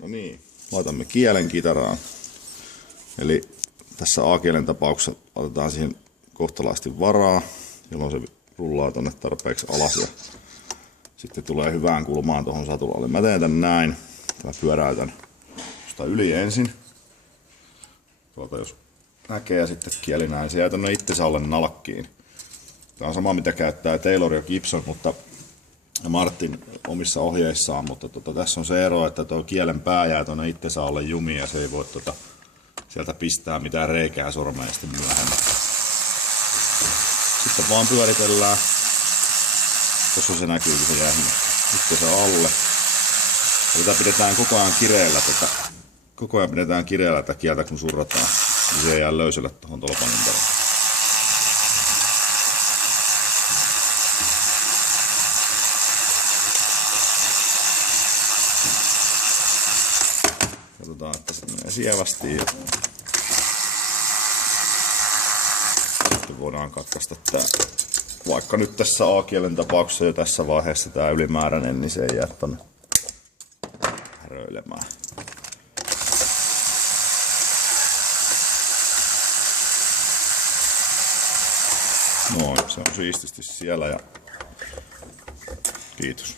No niin, laitamme kielen kitaraan. Eli tässä A-kielen tapauksessa otetaan siihen kohtalaisesti varaa, jolloin se rullaa tonne tarpeeksi alas ja sitten tulee hyvään kulmaan tuohon satulalle. Mä teen tän näin. Mä pyöräytän sitä yli ensin. Tuolta jos näkee ja sitten kieli näin. Se jää tonne itsensä alle nalkkiin. Tää on sama mitä käyttää Taylor ja Gibson, mutta Martin omissa ohjeissaan, mutta tässä on se ero, että tuo kielen pää jää tuonne itsensä alle jumiin ja se ei voi sieltä pistää mitään reikää sormeen sitten myöhemmin. Sitten vaan pyöritellään. Tuossa se näkyy, kun se jää itsensä alle. Ja tätä pidetään koko ajan kireellä tätä kieltä kun surrataan, niin se ei jää löyselle tuohon tolpan ympärille. Katsotaan, että se menee sievästi. Ja sitten voidaan katkaista tää. Vaikka nyt tässä A-kielen tapauksessa jo tässä vaiheessa tää ylimääräinen, niin se ei jää tonne häröilemään. Noin, se on siististi siellä ja kiitos.